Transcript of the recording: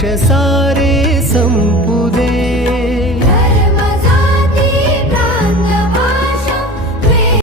दोष सारे संपूर्ण